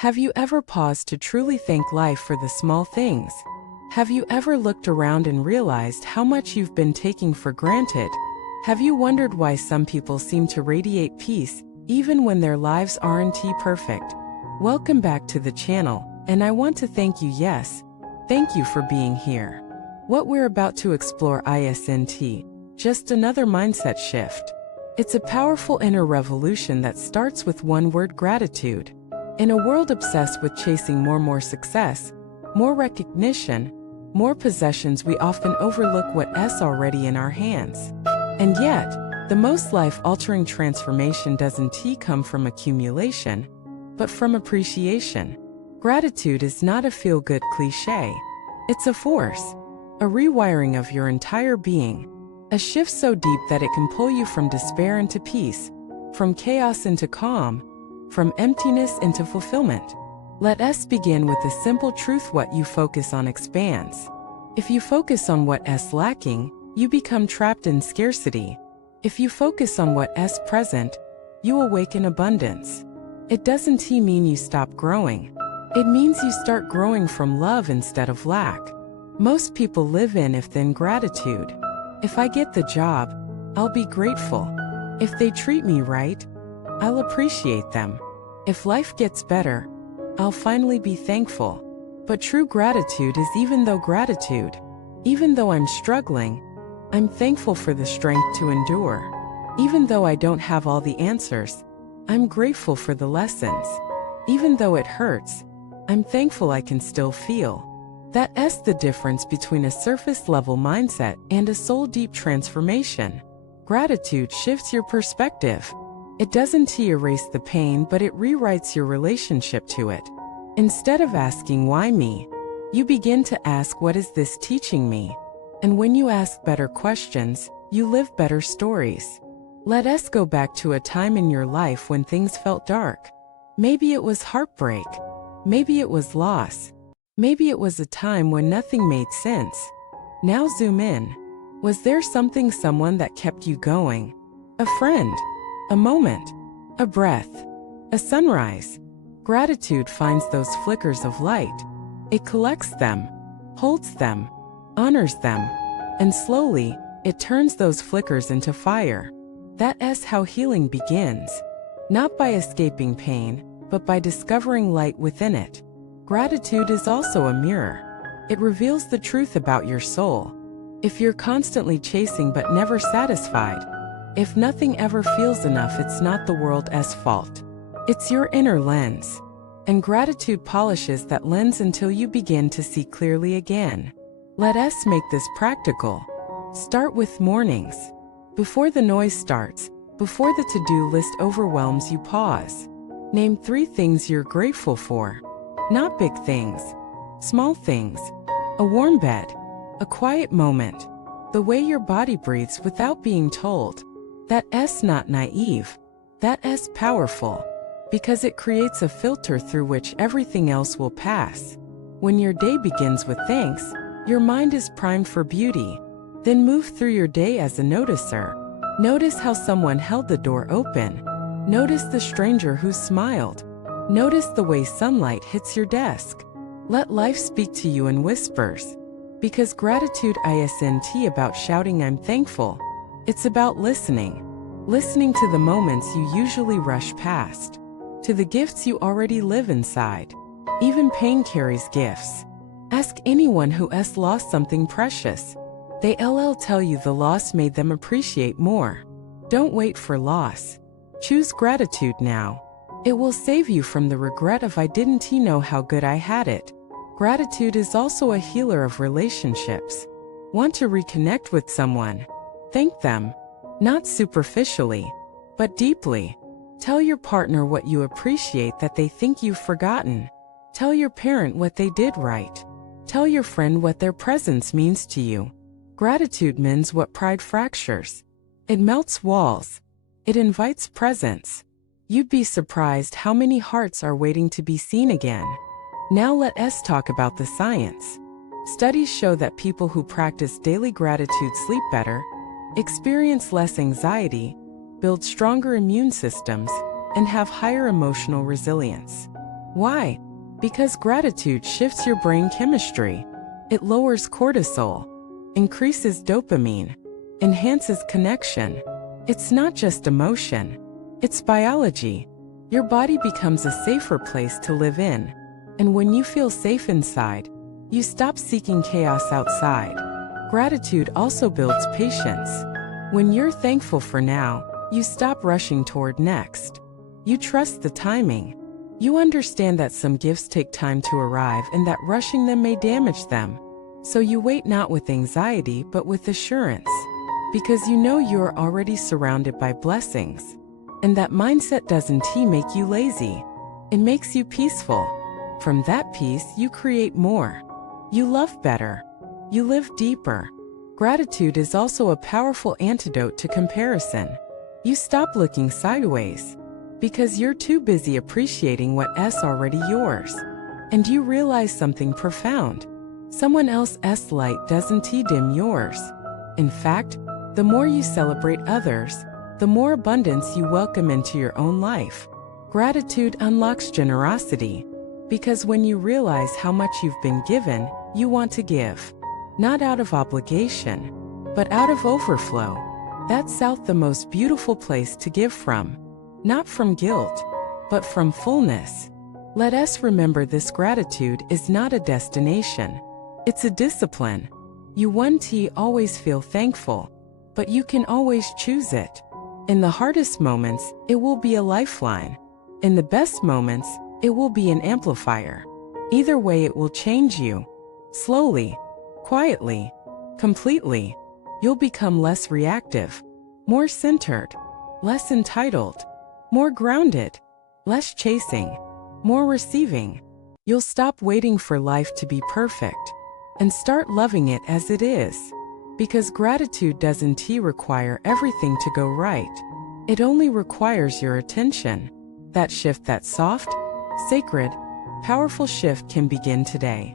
Have you ever paused to truly thank life for the small things? Have you ever looked around and realized how much you've been taking for granted? Have you wondered why some people seem to radiate peace, even when their lives aren't perfect? Welcome back to the channel, and I want to thank you, thank you for being here. What we're about to explore isn't just another mindset shift. It's a powerful inner revolution that starts with one word: gratitude. In a world obsessed with chasing more success, more recognition, more possessions, we often overlook what's already in our hands. And yet, the most life-altering transformation doesn't come from accumulation, but from appreciation. Gratitude is not a feel-good cliche. It's a force, a rewiring of your entire being, a shift so deep that it can pull you from despair into peace, from chaos into calm, from emptiness into fulfillment. Let us begin with the simple truth: what you focus on expands. If you focus on what's lacking, you become trapped in scarcity. If you focus on what's present, you awaken abundance. It doesn't mean you stop growing. It means you start growing from love instead of lack. Most people live in if-then gratitude. If I get the job, I'll be grateful. If they treat me right, I'll appreciate them. If life gets better, I'll finally be thankful. But true gratitude is even though I'm struggling, I'm thankful for the strength to endure. Even though I don't have all the answers, I'm grateful for the lessons. Even though it hurts, I'm thankful I can still feel. That's the difference between a surface-level mindset and a soul-deep transformation. Gratitude shifts your perspective. It doesn't erase the pain, but it rewrites your relationship to it. Instead of asking, why me? You begin to ask, what is this teaching me? And when you ask better questions, you live better stories. Let us go back to a time in your life when things felt dark. Maybe it was heartbreak. Maybe it was loss. Maybe it was a time when nothing made sense. Now zoom in. Was there someone that kept you going? A friend? A moment, a breath, a sunrise. Gratitude finds those flickers of light. It collects them, holds them, honors them, and slowly, it turns those flickers into fire. That's how healing begins. Not by escaping pain, but by discovering light within it. Gratitude is also a mirror. It reveals the truth about your soul. If you're constantly chasing but never satisfied, if nothing ever feels enough, it's not the world's fault. It's your inner lens. And gratitude polishes that lens until you begin to see clearly again. Let us make this practical. Start with mornings. Before the noise starts, before the to-do list overwhelms you, pause. Name 3 things you're grateful for. Not big things, small things. A warm bed, a quiet moment, the way your body breathes without being told. That's not naive. That's powerful. Because it creates a filter through which everything else will pass. When your day begins with thanks, your mind is primed for beauty. Then move through your day as a noticer. Notice how someone held the door open. Notice the stranger who smiled. Notice the way sunlight hits your desk. Let life speak to you in whispers. Because gratitude isn't about shouting "I'm thankful." It's about listening. Listening to the moments you usually rush past. To the gifts you already live inside. Even pain carries gifts. Ask anyone who's lost something precious. They'll tell you the loss made them appreciate more. Don't wait for loss. Choose gratitude now. It will save you from the regret of "I didn't know how good I had it." Gratitude is also a healer of relationships. Want to reconnect with someone? Thank them. Not superficially, but deeply. Tell your partner what you appreciate that they think you've forgotten. Tell your parent what they did right. Tell your friend what their presence means to you. Gratitude mends what pride fractures. It melts walls. It invites presence. You'd be surprised how many hearts are waiting to be seen again. Now let us talk about the science. Studies show that people who practice daily gratitude sleep better, experience less anxiety, build stronger immune systems, and have higher emotional resilience. Why? Because gratitude shifts your brain chemistry. It lowers cortisol, increases dopamine, enhances connection. It's not just emotion, it's biology. Your body becomes a safer place to live in. And when you feel safe inside, you stop seeking chaos outside. Gratitude also builds patience. When you're thankful for now, you stop rushing toward next. You trust the timing. You understand that some gifts take time to arrive and that rushing them may damage them. So you wait not with anxiety but with assurance. Because you know you're already surrounded by blessings. And that mindset doesn't make you lazy. It makes you peaceful. From that peace, you create more. You love better. You live deeper. Gratitude is also a powerful antidote to comparison. You stop looking sideways because you're too busy appreciating what's already yours. And you realize something profound. Someone else's light doesn't dim yours. In fact, the more you celebrate others, the more abundance you welcome into your own life. Gratitude unlocks generosity, because when you realize how much you've been given, you want to give. Not out of obligation, but out of overflow. That's the most beautiful place to give from. Not from guilt, but from fullness. Let us remember this: gratitude is not a destination. It's a discipline. You won't always feel thankful, but you can always choose it. In the hardest moments, it will be a lifeline. In the best moments, it will be an amplifier. Either way, it will change you. Slowly, quietly, completely. You'll become less reactive, more centered, less entitled, more grounded, less chasing, more receiving. You'll stop waiting for life to be perfect and start loving it as it is. Because gratitude doesn't require everything to go right. It only requires your attention. That shift, that soft, sacred, powerful shift can begin today.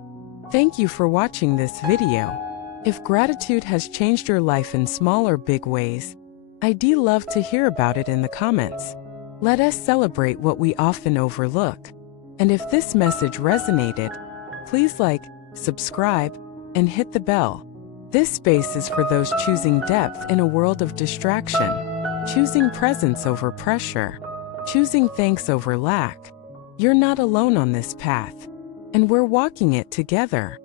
Thank you for watching this video. If gratitude has changed your life in small or big ways, I'd love to hear about it in the comments. Let us celebrate what we often overlook. And if this message resonated, please like, subscribe, and hit the bell. This space is for those choosing depth in a world of distraction, choosing presence over pressure, choosing thanks over lack. You're not alone on this path, and we're walking it together.